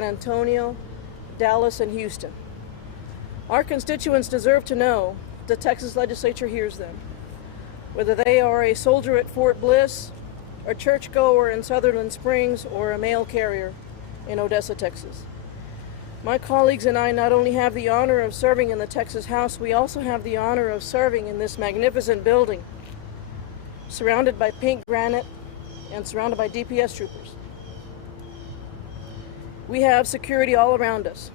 San Antonio, Dallas, and Houston. Our constituents deserve to know the Texas legislature hears them, whether they are a soldier at Fort Bliss, a churchgoer in Sutherland Springs, or a mail carrier in Odessa, Texas. My colleagues and I not only have the honor of serving in the Texas House, we also have the honor of serving in this magnificent building, surrounded by pink granite and surrounded by DPS troopers. We have security all around us,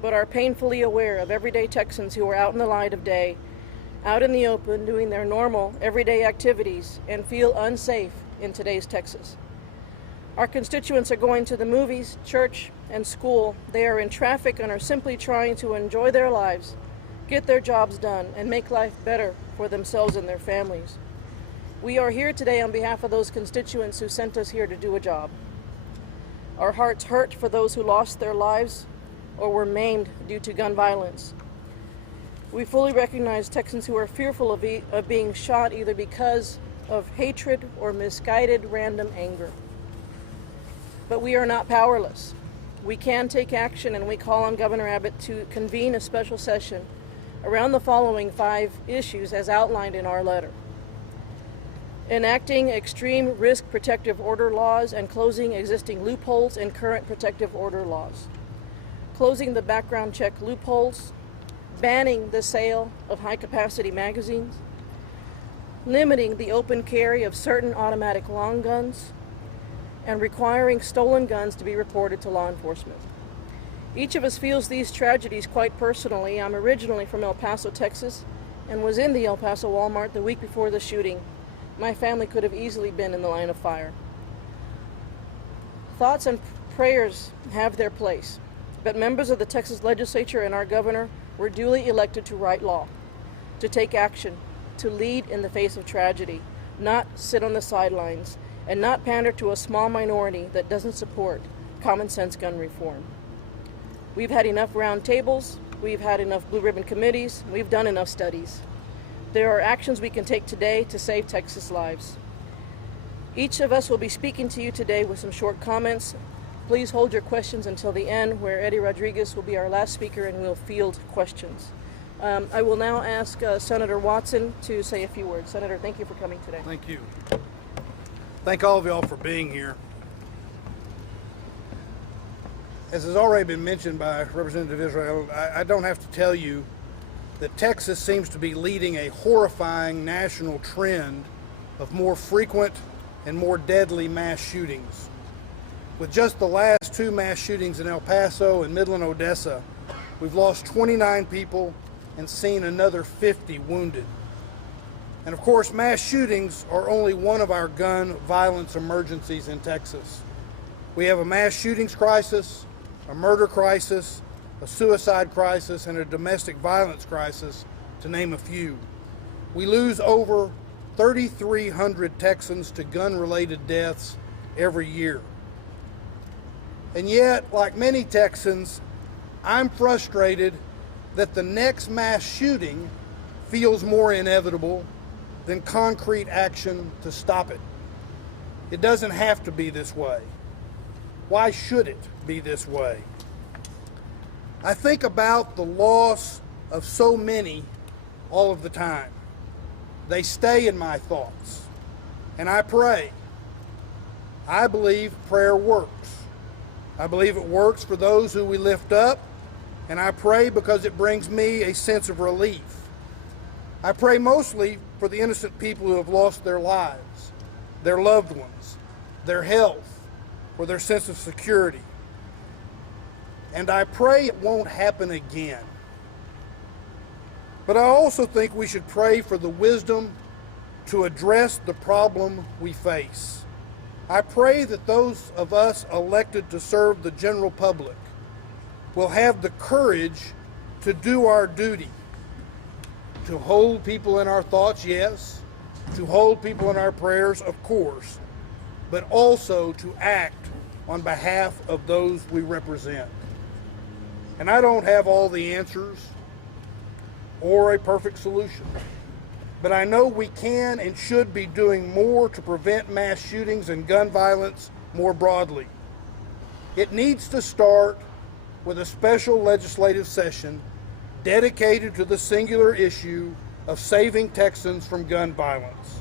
but are painfully aware of everyday Texans who are out in the light of day, out in the open, doing their normal, everyday activities, and feel unsafe in today's Texas. Our constituents are going to the movies, church, and school. They are in traffic and are simply trying to enjoy their lives, get their jobs done, and make life better for themselves and their families. We are here today on behalf of those constituents who sent us here to do a job. Our hearts hurt for those who lost their lives or were maimed due to gun violence. We fully recognize Texans who are fearful of being shot either because of hatred or misguided random anger. But we are not powerless. We can take action, and we call on Governor Abbott to convene a special session around the following 5 issues as outlined in our letter: enacting extreme risk protective order laws and closing existing loopholes in current protective order laws, closing the background check loopholes, banning the sale of high-capacity magazines, limiting the open carry of certain automatic long guns, and requiring stolen guns to be reported to law enforcement. Each of us feels these tragedies quite personally. I'm originally from El Paso, Texas, and was in the El Paso Walmart the week before the shooting. My family could have easily been in the line of fire. Thoughts and prayers have their place, but members of the Texas legislature and our governor were duly elected to write law, to take action, to lead in the face of tragedy, not sit on the sidelines, and not pander to a small minority that doesn't support common sense gun reform. We've had enough round tables, we've had enough blue ribbon committees, we've done enough studies. There are actions we can take today to save Texas lives. Each of us will be speaking to you today with some short comments. Please hold your questions until the end, where Eddie Rodriguez will be our last speaker and we'll field questions. I will now ask Senator Watson to say a few words. Senator, thank you for coming today. Thank you. Thank all of y'all for being here. As has already been mentioned by Representative Israel, I don't have to tell you that Texas seems to be leading a horrifying national trend of more frequent and more deadly mass shootings. With just the last 2 mass shootings in El Paso and Midland, Odessa, we've lost 29 people and seen another 50 wounded. And of course, mass shootings are only one of our gun violence emergencies in Texas. We have a mass shootings crisis, a murder crisis, a suicide crisis, and a domestic violence crisis, to name a few. We lose over 3,300 Texans to gun-related deaths every year. And yet, like many Texans, I'm frustrated that the next mass shooting feels more inevitable than concrete action to stop it. It doesn't have to be this way. Why should it be this way? I think about the loss of so many all of the time. They stay in my thoughts, and I pray. I believe prayer works. I believe it works for those who we lift up, and I pray because it brings me a sense of relief. I pray mostly for the innocent people who have lost their lives, their loved ones, their health, or their sense of security. And I pray it won't happen again. But I also think we should pray for the wisdom to address the problem we face. I pray that those of us elected to serve the general public will have the courage to do our duty, to hold people in our thoughts, yes, to hold people in our prayers, of course, but also to act on behalf of those we represent. And I don't have all the answers or a perfect solution, but I know we can and should be doing more to prevent mass shootings and gun violence more broadly. It needs to start with a special legislative session dedicated to the singular issue of saving Texans from gun violence.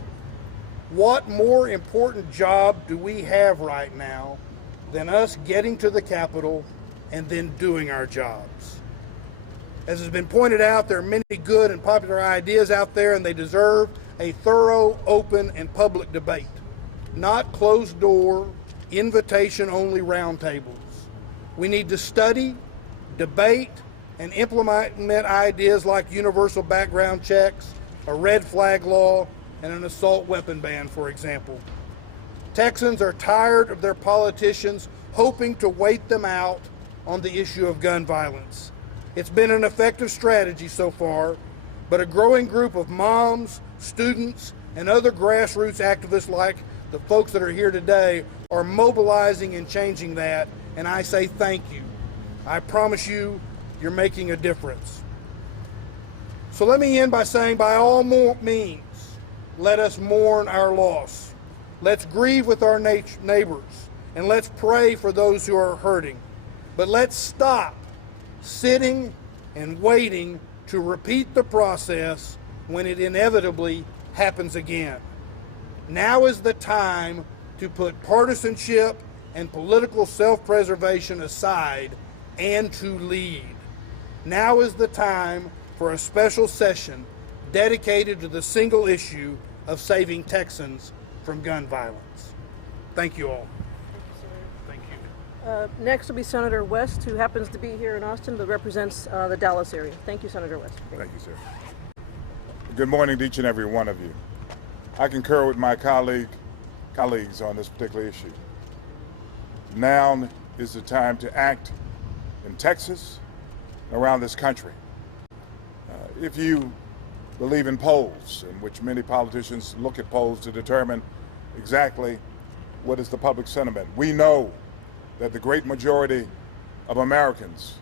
What more important job do we have right now than us getting to the Capitol and then doing our jobs? As has been pointed out, there are many good and popular ideas out there, and they deserve a thorough, open, and public debate, not closed-door, invitation-only roundtables. We need to study, debate, and implement ideas like universal background checks, a red flag law, and an assault weapon ban, for example. Texans are tired of their politicians hoping to wait them out on the issue of gun violence. It's been an effective strategy so far, but a growing group of moms, students, and other grassroots activists like the folks that are here today are mobilizing and changing that, and I say thank you. I promise you, you're making a difference. So let me end by saying, by all means, let us mourn our loss. Let's grieve with our neighbors, and let's pray for those who are hurting. But let's stop sitting and waiting to repeat the process when it inevitably happens again. Now is the time to put partisanship and political self-preservation aside and to lead. Now is the time for a special session dedicated to the single issue of saving Texans from gun violence. Thank you all. Thank you. Next will be Senator West, who happens to be here in Austin but represents the Dallas area. Thank you, Senator West. Thank you, sir. Good morning to each and every one of you. I concur with my colleagues on this particular issue. Now is the time to act in Texas and around this country. If you believe in polls, in which many politicians look at polls to determine exactly what is the public sentiment, we know that the great majority of Americans,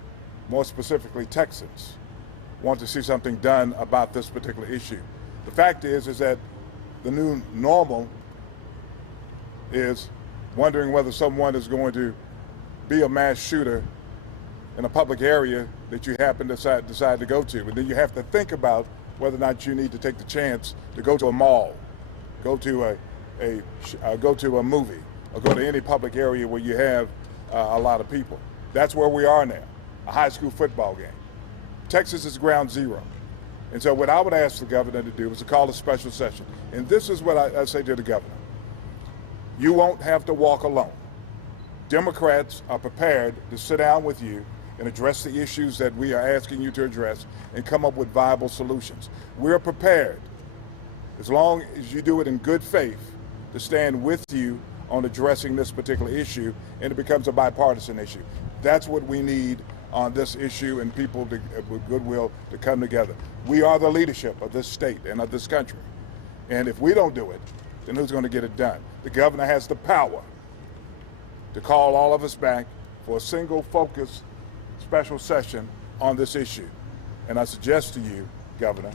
more specifically Texans, want to see something done about this particular issue. The fact is that the new normal is wondering whether someone is going to be a mass shooter in a public area that you happen to decide to go to. And then you have to think about whether or not you need to take the chance to go to a mall, go to a movie, or go to any public area where you have a lot of people. That's where we are now, a high school football game. Texas is ground zero. And so what I would ask the governor to do is to call a special session. And this is what I say to the governor. You won't have to walk alone. Democrats are prepared to sit down with you and address the issues that we are asking you to address and come up with viable solutions. We're prepared, as long as you do it in good faith, to stand with you on addressing this particular issue, and it becomes a bipartisan issue. That's what we need on this issue, and people with goodwill to come together. We are the leadership of this state and of this country. And if we don't do it, then who's going to get it done? The governor has the power to call all of us back for a single focus special session on this issue. And I suggest to you, Governor,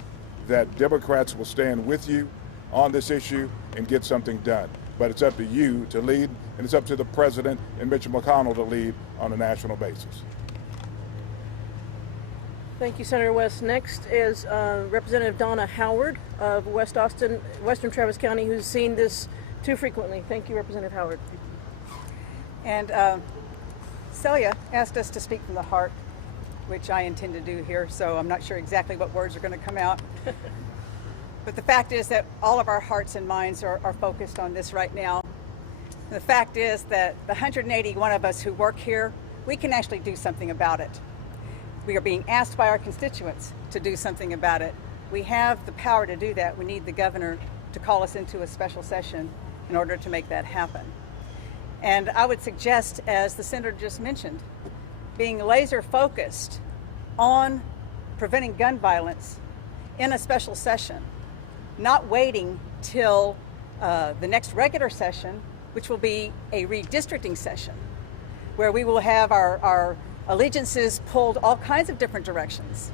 that Democrats will stand with you on this issue and get something done. But it's up to you to lead, and it's up to the President and Mitch McConnell to lead on a national basis. Thank you, Senator West. Next is Representative Donna Howard of West Austin, Western Travis County, who's seen this too frequently. Thank you, Representative Howard. And Celia asked us to speak from the heart, which I intend to do here, so I'm not sure exactly what words are going to come out. But the fact is that all of our hearts and minds are focused on this right now. The fact is that the 181 of us who work here, we can actually do something about it. We are being asked by our constituents to do something about it. We have the power to do that. We need the governor to call us into a special session in order to make that happen. And I would suggest, as the senator just mentioned, being laser focused on preventing gun violence in a special session, not waiting till the next regular session, which will be a redistricting session, where we will have our allegiances pulled all kinds of different directions,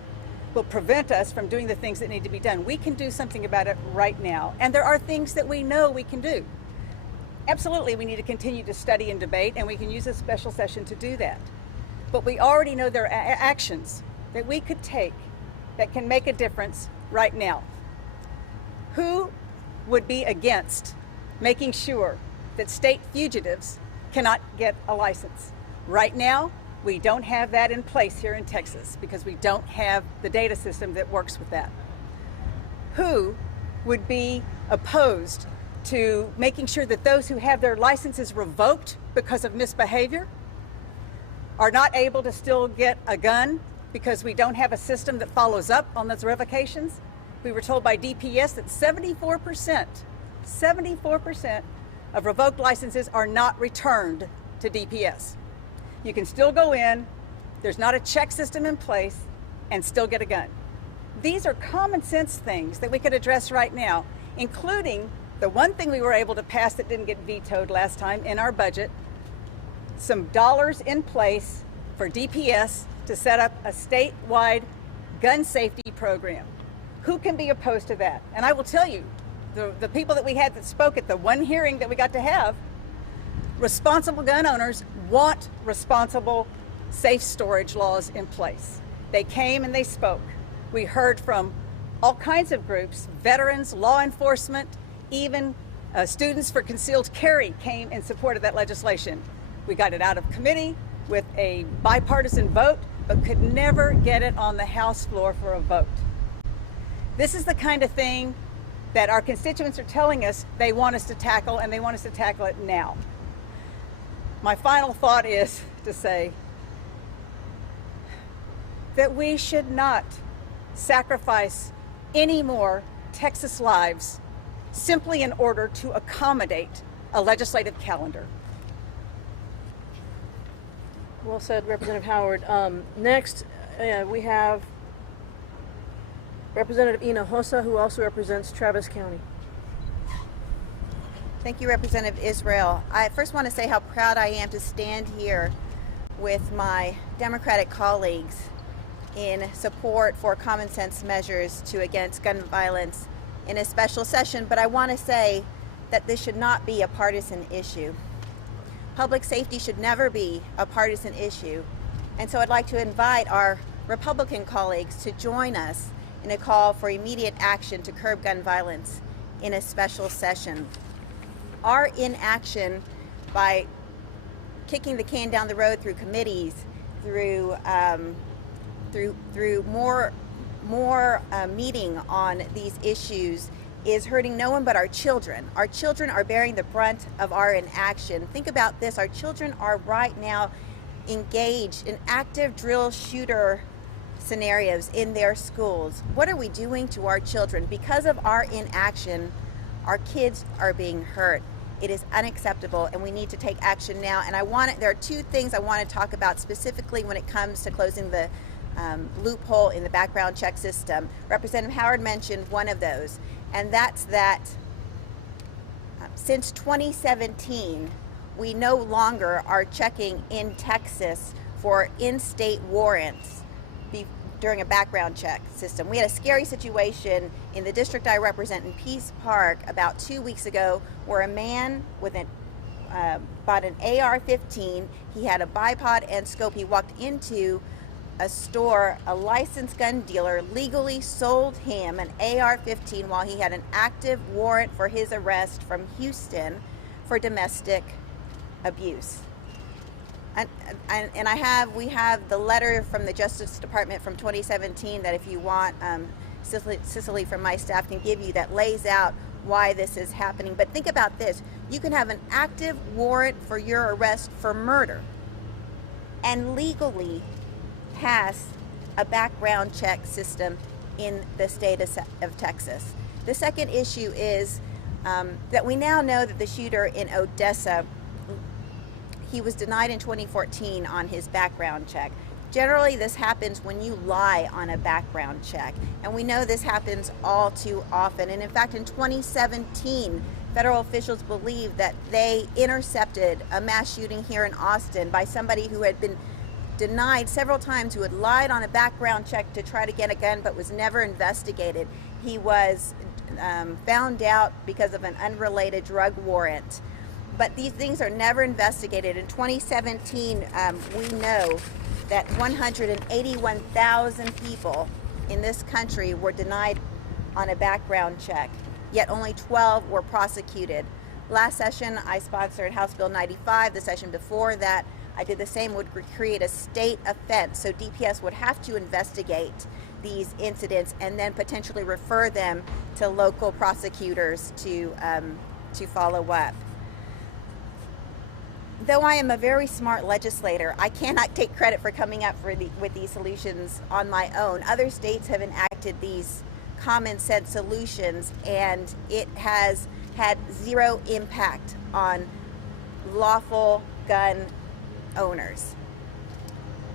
will prevent us from doing the things that need to be done. We can do something about it right now, and there are things that we know we can do. Absolutely, we need to continue to study and debate, and we can use a special session to do that. But we already know there are actions that we could take that can make a difference right now. Who would be against making sure that state fugitives cannot get a license? Right now, we don't have that in place here in Texas because we don't have the data system that works with that. Who would be opposed to making sure that those who have their licenses revoked because of misbehavior are not able to still get a gun because we don't have a system that follows up on those revocations? We were told by DPS that 74% of revoked licenses are not returned to DPS. You can still go in, there's not a check system in place, and still get a gun. These are common sense things that we could address right now, including the one thing we were able to pass that didn't get vetoed last time in our budget, some dollars in place for DPS to set up a statewide gun safety program. Who can be opposed to that? And I will tell you, the people that we had that spoke at the one hearing that we got to have, responsible gun owners want responsible safe storage laws in place. They came and they spoke. We heard from all kinds of groups, veterans, law enforcement, even Students for Concealed Carry came in support of that legislation. We got it out of committee with a bipartisan vote, but could never get it on the House floor for a vote. This is the kind of thing that our constituents are telling us they want us to tackle, and they want us to tackle it now. My final thought is to say that we should not sacrifice any more Texas lives simply in order to accommodate a legislative calendar. Well said, Representative Howard. Next, we have Representative Hinojosa, who also represents Travis County. Thank you, Representative Israel. I first want to say how proud I am to stand here with my Democratic colleagues in support for common sense measures against gun violence in a special session, but I want to say that this should not be a partisan issue. Public safety should never be a partisan issue, and so I'd like to invite our Republican colleagues to join us in a call for immediate action to curb gun violence in a special session. Our inaction by kicking the can down the road through committees, through more meeting on these issues is hurting no one but our children. Our children are bearing the brunt of our inaction. Think about this, our children are right now engaged in active drill shooter scenarios in their schools. What are we doing to our children? Because of our inaction, our kids are being hurt. It is unacceptable, and we need to take action now. And there are two things I want to talk about specifically when it comes to closing the loophole in the background check system. Representative Howard mentioned one of those, and that's that since 2017, we no longer are checking in Texas for in-state warrants during a background check system. We had a scary situation in the district I represent in Peace Park about 2 weeks ago where a man with bought an AR-15, he had a bipod and scope, he walked into a store, a licensed gun dealer legally sold him an AR-15 while he had an active warrant for his arrest from Houston for domestic abuse. And we have the letter from the Justice Department from 2017 that if you want, Cicely from my staff can give you, that lays out why this is happening. But think about this, you can have an active warrant for your arrest for murder and legally pass a background check system in the state of Texas. The second issue is that we now know that the shooter in Odessa, he was denied in 2014 on his background check. Generally, this happens when you lie on a background check, and we know this happens all too often. And in fact, in 2017, federal officials believe that they intercepted a mass shooting here in Austin by somebody who had been denied several times, who had lied on a background check to try to get a gun but was never investigated. He was found out because of an unrelated drug warrant. but these things are never investigated. In 2017, we know that 181,000 people in this country were denied on a background check, yet only 12 were prosecuted. Last session, I sponsored House Bill 95. The session before that, I did the same, would create a state offense. So DPS would have to investigate these incidents and then potentially refer them to local prosecutors to follow up. Though I am a very smart legislator, I cannot take credit for coming up with these solutions on my own. Other states have enacted these common sense solutions, and it has had zero impact on lawful gun owners.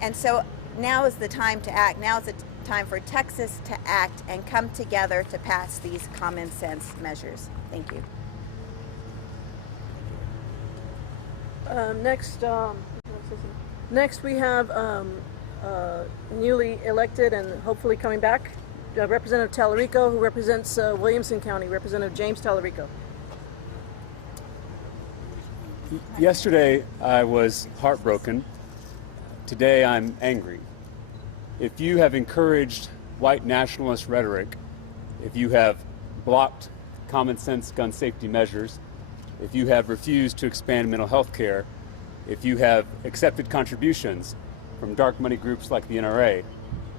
And so now is the time to act. Now is the time for Texas to act and come together to pass these common sense measures. Thank you. Next we have newly elected and hopefully coming back, Representative Tallarico, who represents Williamson County, Representative James Tallarico. Yesterday I was heartbroken. Today I'm angry. If you have encouraged white nationalist rhetoric, if you have blocked common sense gun safety measures, if you have refused to expand mental health care, if you have accepted contributions from dark money groups like the NRA,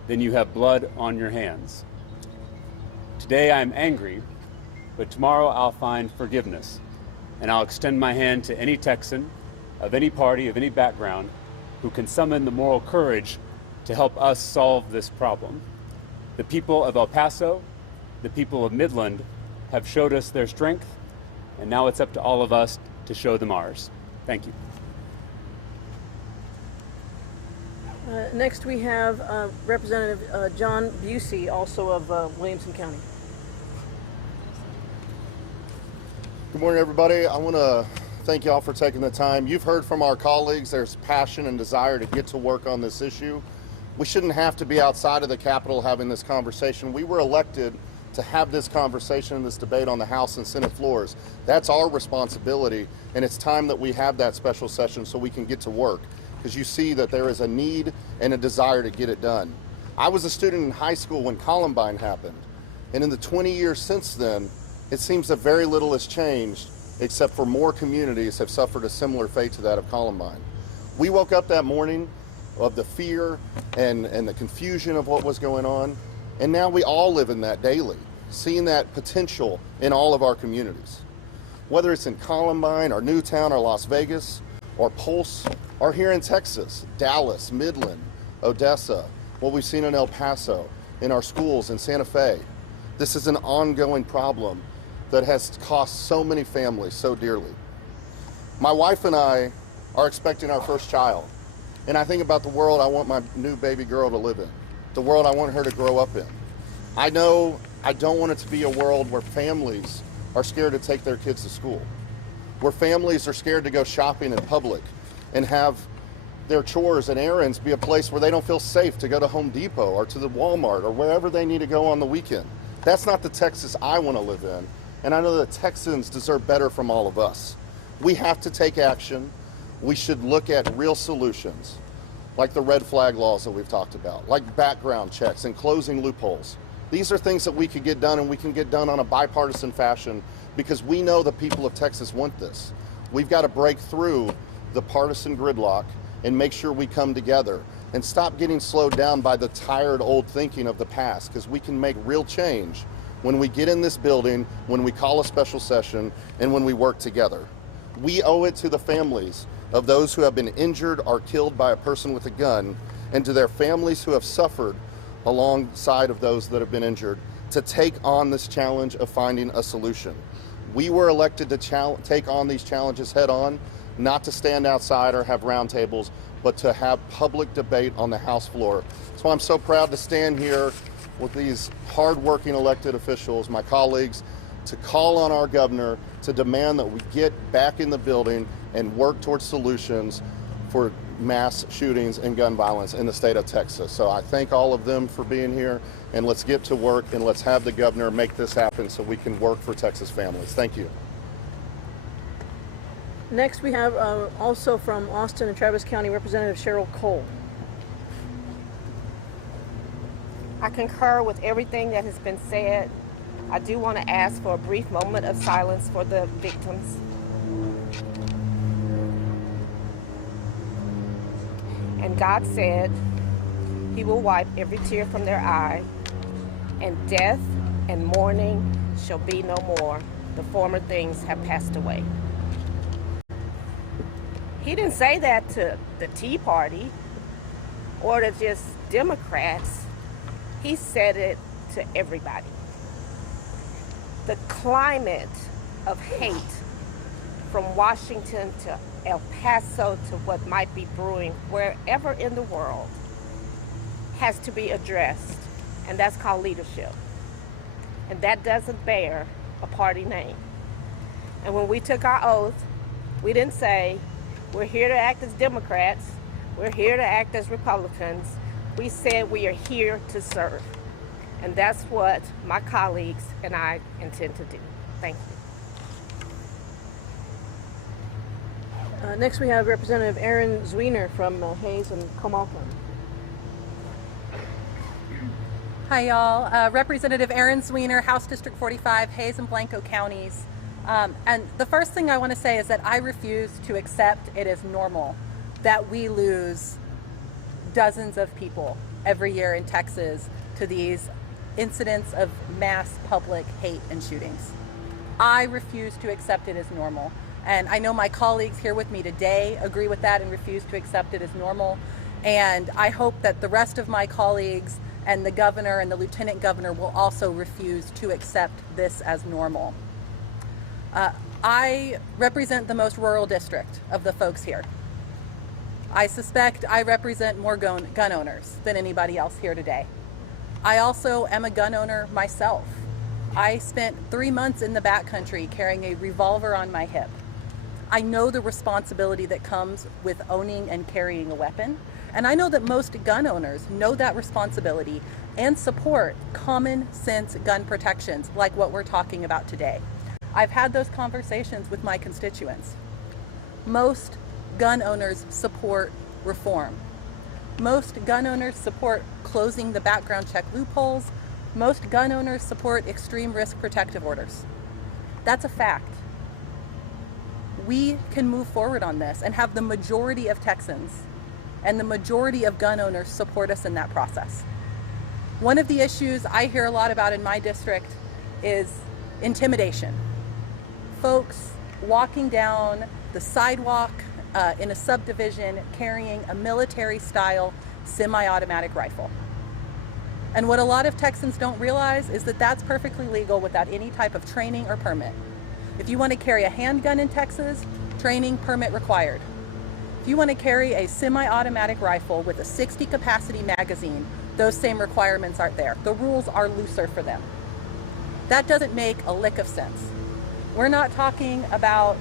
then you have blood on your hands. Today I'm angry, but tomorrow I'll find forgiveness, and I'll extend my hand to any Texan of any party, of any background, who can summon the moral courage to help us solve this problem. The people of El Paso, the people of Midland have showed us their strength, and now it's up to all of us to show them ours. Thank you. Next we have Representative John Busey, also of Williamson County. Good morning, everybody. I want to thank y'all for taking the time. You've heard from our colleagues. There's passion and desire to get to work on this issue. We shouldn't have to be outside of the Capitol having this conversation. We were elected to have this conversation and this debate on the House and Senate floors. That's our responsibility, and it's time that we have that special session so we can get to work, because you see that there is a need and a desire to get it done. I was a student in high school when Columbine happened, and in the 20 years since then, it seems that very little has changed, except for more communities have suffered a similar fate to that of Columbine. We woke up that morning of the fear and the confusion of what was going on, and now we all live in that daily, seeing that potential in all of our communities. Whether it's in Columbine or Newtown or Las Vegas or Pulse, or here in Texas, Dallas, Midland, Odessa, what we've seen in El Paso, in our schools in Santa Fe. This is an ongoing problem that has cost so many families so dearly. My wife and I are expecting our first child, and I think about the world I want my new baby girl to live in, the world I want her to grow up in. I know I don't want it to be a world where families are scared to take their kids to school, where families are scared to go shopping in public and have their chores and errands be a place where they don't feel safe to go to Home Depot or to the Walmart or wherever they need to go on the weekend. That's not the Texas I want to live in, and I know that Texans deserve better from all of us. We have to take action. We should look at real solutions, like the red flag laws that we've talked about, like background checks and closing loopholes. These are things that we could get done, and we can get done on a bipartisan fashion, because we know the people of Texas want this. We've got to break through the partisan gridlock and make sure we come together and stop getting slowed down by the tired old thinking of the past, because we can make real change when we get in this building, when we call a special session, and when we work together. We owe it to the families of those who have been injured or killed by a person with a gun, and to their families who have suffered alongside of those that have been injured, to take on this challenge of finding a solution. We were elected to take on these challenges head on, not to stand outside or have roundtables, but to have public debate on the House floor. So I'm so proud to stand here with these hardworking elected officials, my colleagues, to call on our governor to demand that we get back in the building and work towards solutions for mass shootings and gun violence in the state of Texas. So I thank all of them for being here, and let's get to work, and let's have the governor make this happen so we can work for Texas families. Thank you. Next, we have also from Austin and Travis County Representative Cheryl Cole. I concur with everything that has been said. I do want to ask for a brief moment of silence for the victims. And God said He will wipe every tear from their eye, and death and mourning shall be no more. The former things have passed away. He didn't say that to the Tea Party or to just Democrats. He said it to everybody. The climate of hate from Washington to El Paso to what might be brewing wherever in the world has to be addressed, and that's called leadership. And that doesn't bear a party name. And when we took our oath, we didn't say, we're here to act as Democrats, we're here to act as Republicans. We said we are here to serve. And that's what my colleagues and I intend to do. Thank you. Next, we have Representative Aaron Zwiener from Hayes and Comalton. Hi, y'all. Representative Aaron Zwiener, House District 45, Hayes and Blanco counties. And the first thing I want to say is that I refuse to accept it as normal that we lose dozens of people every year in Texas to these incidents of mass public hate and shootings. I refuse to accept it as normal. And I know my colleagues here with me today agree with that and refuse to accept it as normal. And I hope that the rest of my colleagues and the governor and the lieutenant governor will also refuse to accept this as normal. I represent the most rural district of the folks here. I suspect I represent more gun owners than anybody else here today. I also am a gun owner myself. I spent 3 months in the backcountry carrying a revolver on my hip. I know the responsibility that comes with owning and carrying a weapon, and I know that most gun owners know that responsibility and support common sense gun protections like what we're talking about today. I've had those conversations with my constituents. Most gun owners support reform. Most gun owners support closing the background check loopholes. Most gun owners support extreme risk protective orders. That's a fact. We can move forward on this and have the majority of Texans and the majority of gun owners support us in that process. One of the issues I hear a lot about in my district is intimidation. Folks walking down the sidewalk in a subdivision carrying a military-style semi-automatic rifle. And what a lot of Texans don't realize is that that's perfectly legal without any type of training or permit. If you want to carry a handgun in Texas, training, permit required. If you want to carry a semi-automatic rifle with a 60 capacity magazine, those same requirements aren't there. The rules are looser for them. That doesn't make a lick of sense. We're not talking about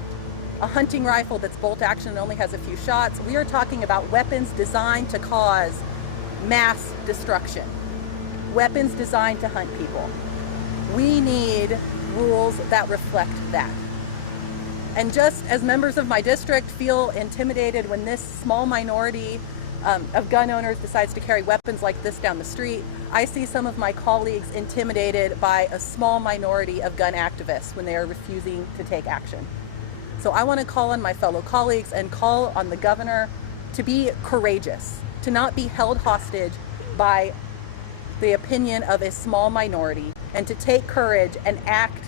a hunting rifle that's bolt action and only has a few shots. We are talking about weapons designed to cause mass destruction. Weapons designed to hunt people. We need rules that reflect that. And just as members of my district feel intimidated when this small minority of gun owners decides to carry weapons like this down the street, I see some of my colleagues intimidated by a small minority of gun activists when they are refusing to take action. So I want to call on my fellow colleagues and call on the governor to be courageous, to not be held hostage by the opinion of a small minority, and to take courage and act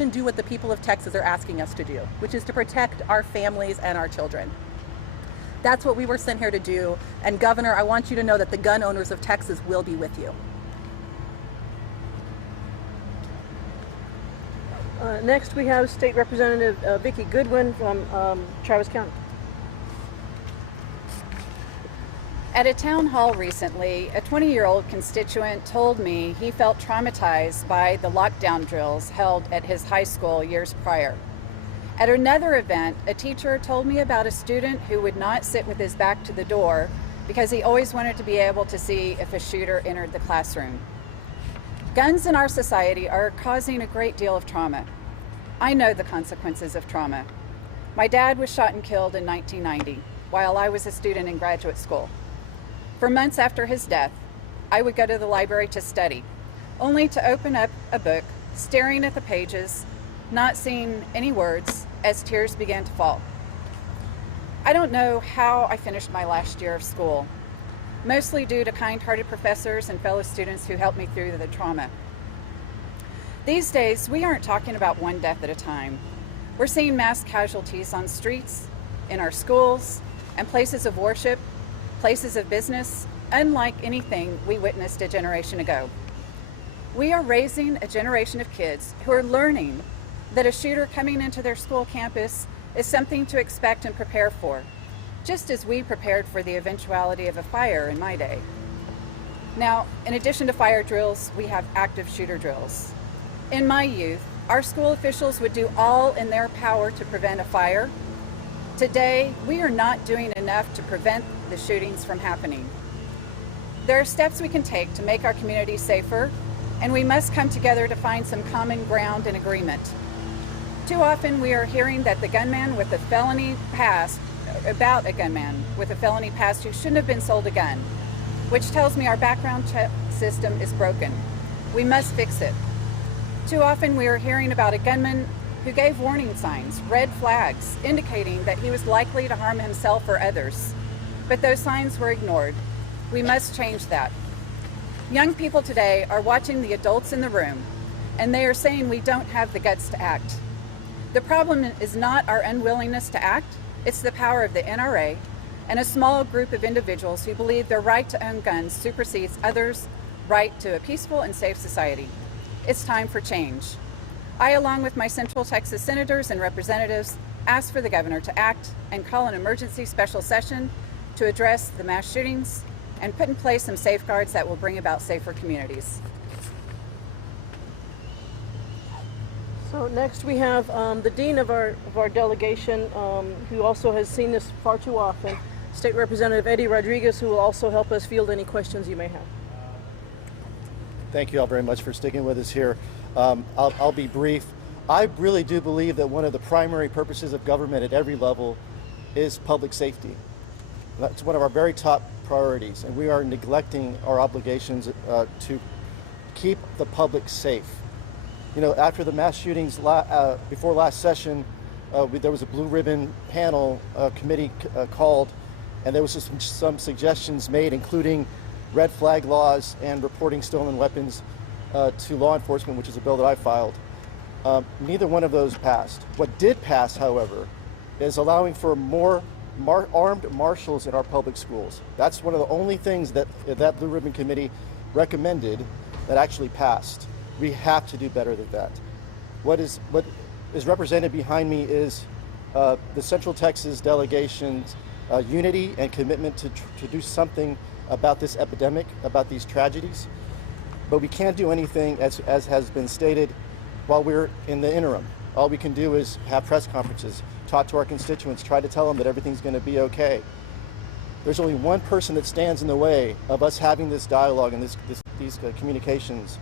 and do what the people of Texas are asking us to do, which is to protect our families and our children. That's what we were sent here to do. And Governor, I want you to know that the gun owners of Texas will be with you. Next, we have State Representative Vicki Goodwin from Travis County. At a town hall recently, a 20-year-old constituent told me he felt traumatized by the lockdown drills held at his high school years prior. At another event, a teacher told me about a student who would not sit with his back to the door because he always wanted to be able to see if a shooter entered the classroom. Guns in our society are causing a great deal of trauma. I know the consequences of trauma. My dad was shot and killed in 1990 while I was a student in graduate school. For months after his death, I would go to the library to study, only to open up a book, staring at the pages, not seeing any words as tears began to fall. I don't know how I finished my last year of school, mostly due to kind-hearted professors and fellow students who helped me through the trauma. These days, we aren't talking about one death at a time. We're seeing mass casualties on streets, in our schools, and places of worship, places of business, unlike anything we witnessed a generation ago. We are raising a generation of kids who are learning that a shooter coming into their school campus is something to expect and prepare for, just as we prepared for the eventuality of a fire in my day. Now, in addition to fire drills, we have active shooter drills. In my youth, our school officials would do all in their power to prevent a fire. Today, we are not doing enough to prevent the shootings from happening. There are steps we can take to make our community safer, and we must come together to find some common ground and agreement. Too often we are hearing that the gunman with a felony past, about a gunman with a felony past who shouldn't have been sold a gun, which tells me our background check system is broken. We must fix it. Too often we are hearing about a gunman who gave warning signs, red flags, indicating that he was likely to harm himself or others. But those signs were ignored. We must change that. Young people today are watching the adults in the room, and they are saying we don't have the guts to act. The problem is not our unwillingness to act, it's the power of the NRA and a small group of individuals who believe their right to own guns supersedes others' right to a peaceful and safe society. It's time for change. I, along with my Central Texas senators and representatives, ask for the governor to act and call an emergency special session to address the mass shootings and put in place some safeguards that will bring about safer communities. So next we have the dean of our delegation, who also has seen this far too often, State Representative Eddie Rodriguez, who will also help us field any questions you may have. Thank you all very much for sticking with us here. I'll be brief. I really do believe that one of the primary purposes of government at every level is public safety. That's one of our very top priorities, and we are neglecting our obligations to keep the public safe. You know, after the mass shootings before last session, there was a blue ribbon panel committee called, and there was some suggestions made, including red flag laws and reporting stolen weapons to law enforcement, which is a bill that I filed. Neither one of those passed. What did pass, however, is allowing for more armed marshals in our public schools. That's one of the only things that that Blue Ribbon Committee recommended that actually passed. We have to do better than that. What is represented behind me is the Central Texas delegation's unity and commitment to do something about this epidemic, about these tragedies. But we can't do anything, as has been stated, while we're in the interim. All we can do is have press conferences, talk to our constituents, try to tell them that everything's going to be okay. There's only one person that stands in the way of us having this dialogue and these communications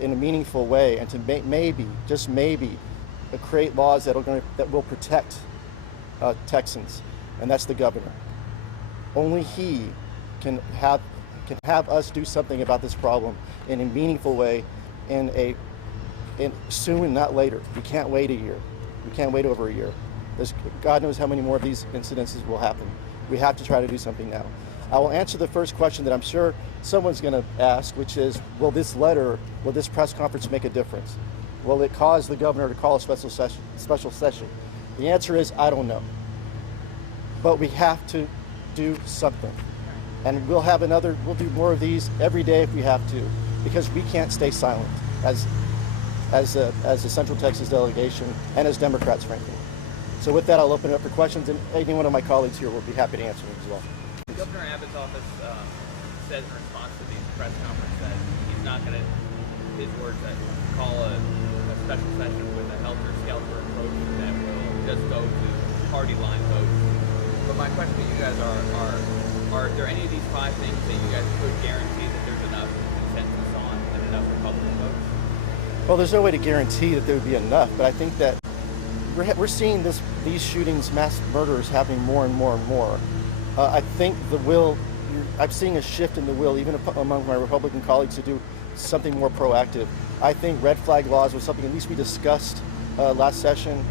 in a meaningful way, and to maybe, just maybe, create laws that will protect Texans, and that's the governor. Only he can have us do something about this problem in a meaningful way, in soon and not later. We can't wait a year. We can't wait over a year. God knows how many more of these incidences will happen. We have to try to do something now. I will answer the first question that I'm sure someone's going to ask, which is, will this press conference make a difference? Will it cause the governor to call a special session? The answer is, I don't know. But we have to do something. And we'll do more of these every day if we have to, because we can't stay silent as the Central Texas delegation and as Democrats, frankly. So with that, I'll open it up for questions, and any one of my colleagues here will be happy to answer them as well. Governor Abbott's office says in response to these press conferences that he's not going to, his words, that call a special session with a helter-skelter approach that will just go to party line votes. But my question to you guys are there any of these 5 things that you guys could guarantee that there's enough consensus on and enough Republican votes? Well, there's no way to guarantee that there would be enough, but I think that we're seeing these shootings, mass murders happening more and more and more. I think I'm seeing a shift in the will, even among my Republican colleagues, to do something more proactive. I think red flag laws was something at least we discussed last session.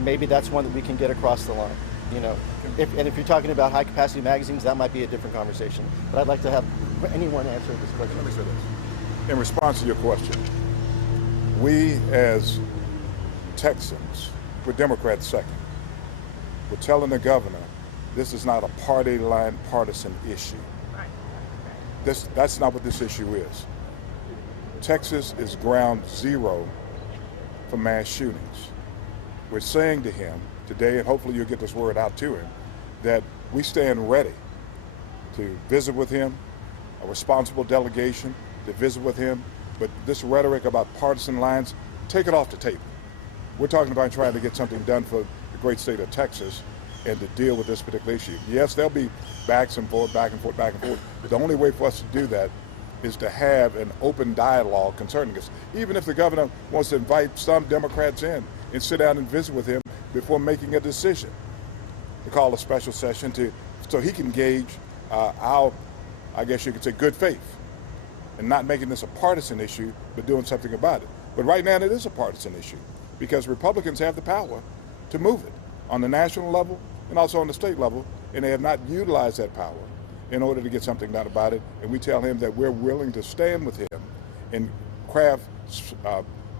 Maybe that's one that we can get across the line. You know, if you're talking about high capacity magazines, that might be a different conversation. But I'd like to have anyone answer this question. Let me say this. In response to your question, we as Texans, we're Democrats second. We're telling the governor this is not a party line partisan issue. That's not what this issue is. Texas is ground zero for mass shootings. We're saying to him today, and hopefully you'll get this word out to him, that we stand ready to visit with him, a responsible delegation to visit with him, but this rhetoric about partisan lines, take it off the table. We're talking about trying to get something done for the great state of Texas and to deal with this particular issue. Yes, there'll be backs and forth, back and forth, back and forth, but the only way for us to do that is to have an open dialogue concerning us. Even if the governor wants to invite some Democrats in and sit down and visit with him before making a decision, to call a special session so he can gauge our, I guess you could say, good faith and not making this a partisan issue, but doing something about it. But right now it is a partisan issue because Republicans have the power to move it on the national level and also on the state level, and they have not utilized that power in order to get something done about it. And we tell him that we're willing to stand with him and craft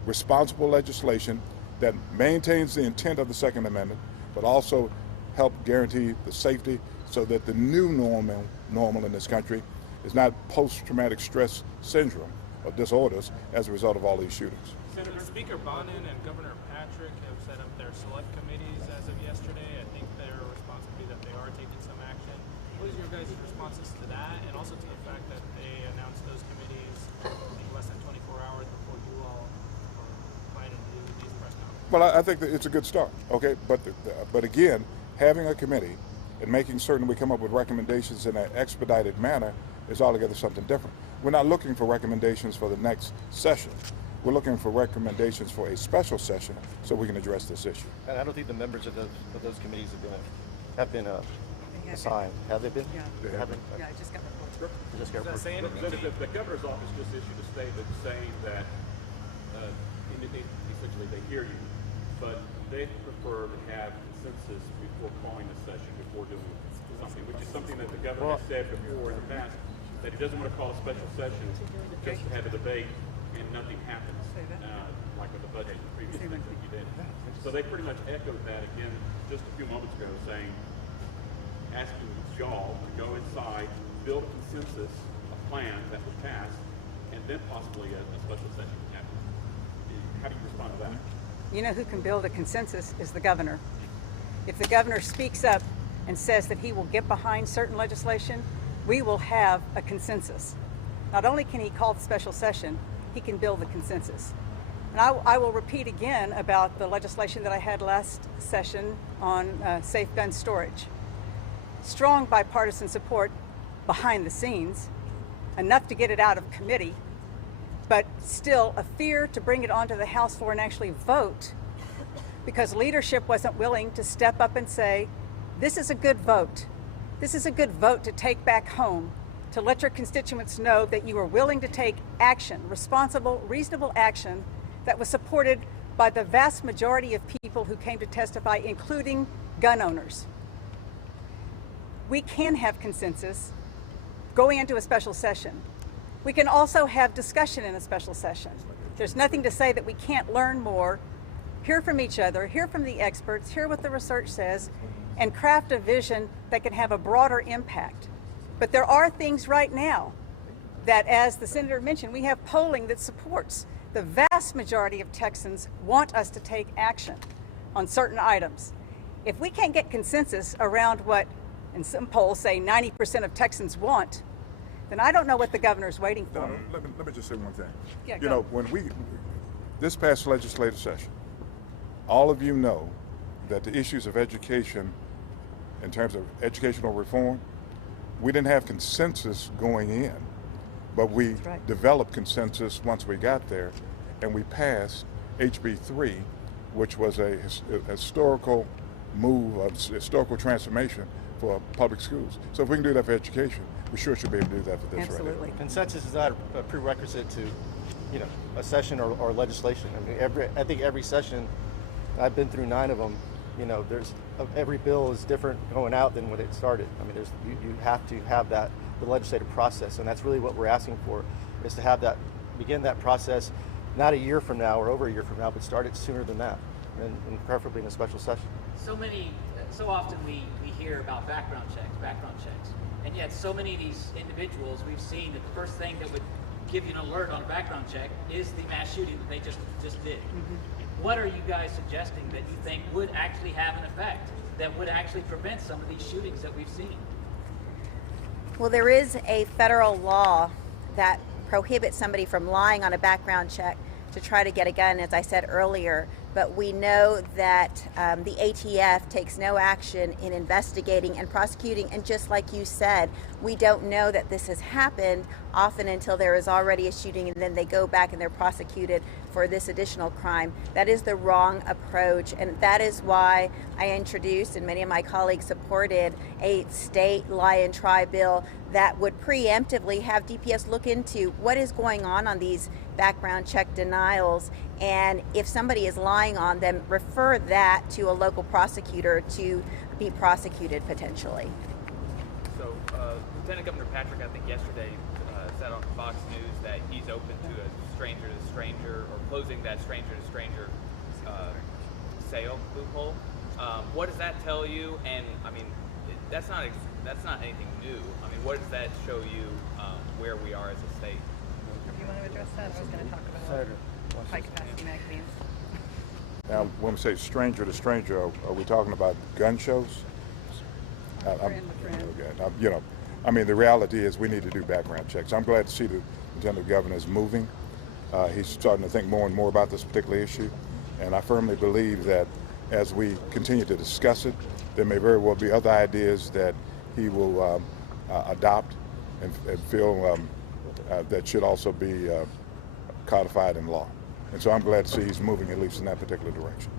responsible legislation that maintains the intent of the Second Amendment, but also help guarantee the safety so that the new normal in this country is not post-traumatic stress syndrome or disorders as a result of all these shootings. Senator Speaker Bonin and Governor Patrick have set up their select committees as of yesterday. I think their response would be that they are taking some action. What is your guys' responses to that, and also to the fact that they announced those committees in less than 24 hours before you all are planning to do these press conferences? Well, I think that it's a good start, okay? But again, having a committee and making certain we come up with recommendations in an expedited manner is altogether something different. We're not looking for recommendations for the next session. We're looking for recommendations for a special session so we can address this issue. And I don't think the members of those committees have been assigned. Have they been? Yeah. They have been. Yeah, I just got reported. Just got Does that say anything? The governor's office just issued a statement saying that essentially they hear you, but they prefer to have consensus before calling a session, before doing something, which is something that the governor has said before in the past, that he doesn't want to call a special session just to have a debate and nothing happens, like with the budget and the previous things that you did. So they pretty much echoed that again just a few moments ago, saying, asking y'all to go inside, build a consensus, a plan that would pass, and then possibly a special session would happen. How do you respond to that? You know who can build a consensus is the governor. If the governor speaks up and says that he will get behind certain legislation, we will have a consensus. Not only can he call the special session, he can build the consensus. And I will repeat again about the legislation that I had last session on safe gun storage. Strong bipartisan support behind the scenes, enough to get it out of committee, but still a fear to bring it onto the House floor and actually vote because leadership wasn't willing to step up and say, this is a good vote. This is a good vote to take back home, to let your constituents know that you are willing to take action, responsible, reasonable action that was supported by the vast majority of people who came to testify, including gun owners. We can have consensus going into a special session. We can also have discussion in a special session. There's nothing to say that we can't learn more, hear from each other, hear from the experts, hear what the research says, and craft a vision that can have a broader impact. But there are things right now that, as the senator mentioned, we have polling that supports. The vast majority of Texans want us to take action on certain items. If we can't get consensus around what, and some polls say 90% of Texans want, then I don't know what the governor's waiting for. No, let me just say one thing. Yeah, you know, when this past legislative session, all of you know that the issues of education, in terms of educational reform, we didn't have consensus going in, but we developed consensus once we got there, and we passed HB 3, which was a historical move, a historical transformation for public schools. So if we can do that for education, we sure should be able to do that for this. Absolutely. Right. Consensus is not a prerequisite to, a session or legislation. I mean, I think every session, I've been through 9 of them. Every bill is different going out than when it started. I mean, you have to have the legislative process, and that's really what we're asking for, is to have begin that process, not a year from now or over a year from now, but start it sooner than that, and preferably in a special session. So often we hear about background checks, and yet so many of these individuals, we've seen that the first thing that would give you an alert on a background check is the mass shooting that they just did. Mm-hmm. What are you guys suggesting that you think would actually have an effect, that would actually prevent some of these shootings that we've seen? Well, there is a federal law that prohibits somebody from lying on a background check to try to get a gun, as I said earlier. But we know that the ATF takes no action in investigating and prosecuting. And just like you said, we don't know that this has happened often until there is already a shooting, and then they go back and they're prosecuted for this additional crime. That is the wrong approach, and that is why I introduced, and many of my colleagues supported, a state lie and try bill that would preemptively have DPS look into what is going on these background check denials, and if somebody is lying on them, refer that to a local prosecutor to be prosecuted potentially. So Lieutenant Governor Patrick, I think yesterday, said on Fox News that he's open to a stranger to stranger, or closing that stranger to stranger sale loophole. What does that tell you? And I mean, that's not anything new. I mean, what does that show you where we are as a state? Do you want to address that? I was going to talk about high capacity magazines. Now, when we say stranger to stranger, are we talking about gun shows? I mean, the reality is we need to do background checks. I'm glad to see the Lieutenant Governor is moving. He's starting to think more and more about this particular issue. And I firmly believe that as we continue to discuss it, there may very well be other ideas that he will adopt and feel that should also be codified in law. And so I'm glad to see he's moving at least in that particular direction.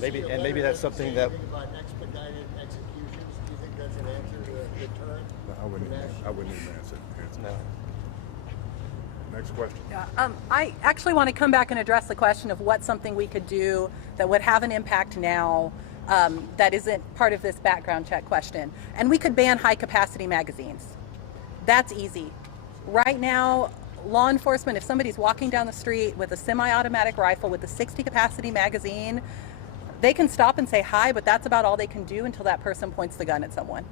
Maybe that's something that. Expedited executions. Do you think that's an answer to a deterrent? I wouldn't even answer. No. Next question. Yeah, I actually want to come back and address the question of what's something we could do that would have an impact now that isn't part of this background check question. And we could ban high capacity magazines. That's easy. Right now, law enforcement, if somebody's walking down the street with a semi-automatic rifle with a 60 capacity magazine, they can stop and say hi, but that's about all they can do until that person points the gun at someone.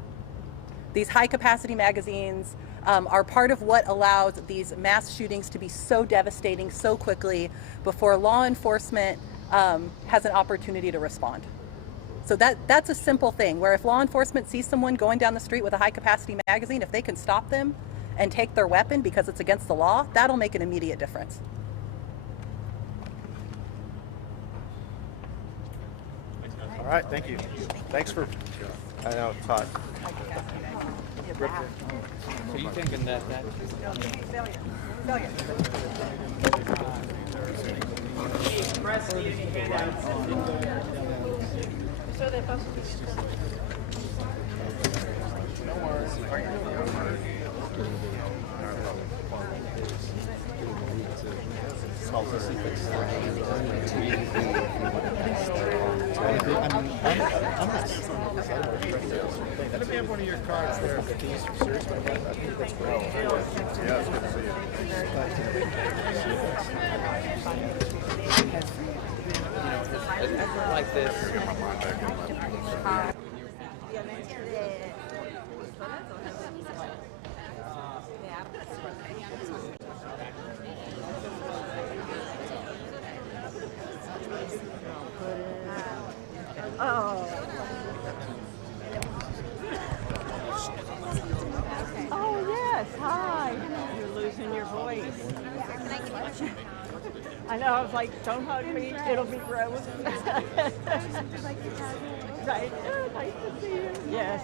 These high capacity magazines are part of what allows these mass shootings to be so devastating so quickly before law enforcement has an opportunity to respond. So that's a simple thing, where if law enforcement sees someone going down the street with a high capacity magazine, if they can stop them and take their weapon because it's against the law, that'll make an immediate difference. All right, thank you. Thanks for, I know, Todd. So you thinking that Let me have one of your cards there. I think that's great. Yeah, it's good to see you. like this. Oh, yes. Hi. You're losing your voice. I know. I was like, don't hug me. It'll be gross. Right. Oh, nice to see you. Yes.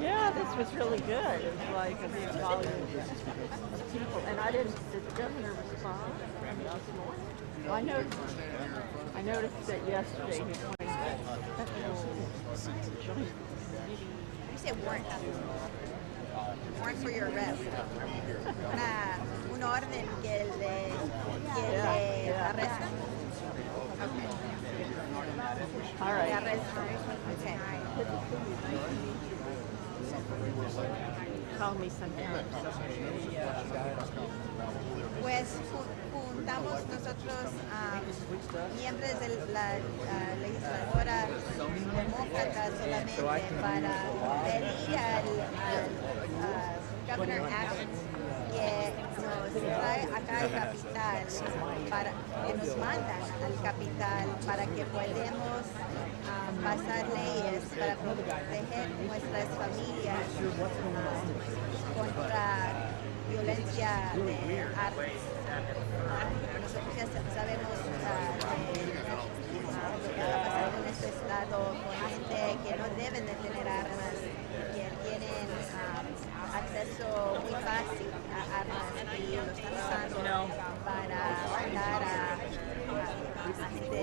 Yeah, this was really good. It was like a big volume of people. And did the governor respond this morning? Well, I noticed that yesterday he joined You said warrant. Warrant for your arrest. Una orden que le arresta. Okay. All right. Le arresta. Okay. Call me sometime. Pues juntamos nosotros miembros de la legisladora demócrata solamente para pedir al Governor Abbott que nos trae acá al capital, que nos mandan al capital para que podamos pasar leyes para proteger nuestras familias contra violencia de armas. Nosotros ya sabemos lo que está pasando en este estado con gente que no deben de tener armas, que tienen acceso muy fácil a armas y lo están usando para matar a gente,